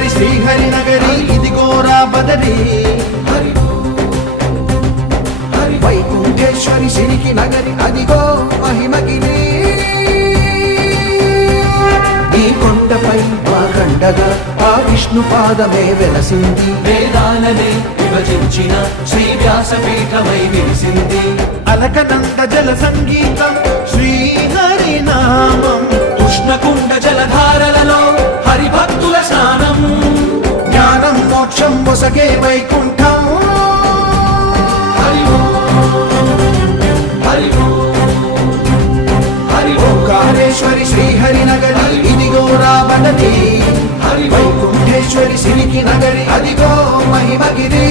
వైకుంఠేశ్వరి శ్రీహరి నగరి ఇదిగోరా బదరి వైకుంఠేశ్వరి సిరికి నగరి అదిగో మహిమగిరి ఈ కొండపై మా కండగా ఆ విష్ణు పాదమే వెలసింది వేదాలనే విభజించిన శ్రీ వ్యాసపీఠమై విరిసింది అలకనంద జల సంగీతం శ్రీహరి నామం ఉష్ణకుండ జలధారలలో హరిభక్తుల స్నానం జ్ఞానం మోక్షం మొసగే వైకుంఠం ఓంకారేశ్వరి శ్రీహరి నగరి ఇదిగో రాబడది వైకుంఠేశ్వరి సిరికి నగరి అదిగో మహిమగిరి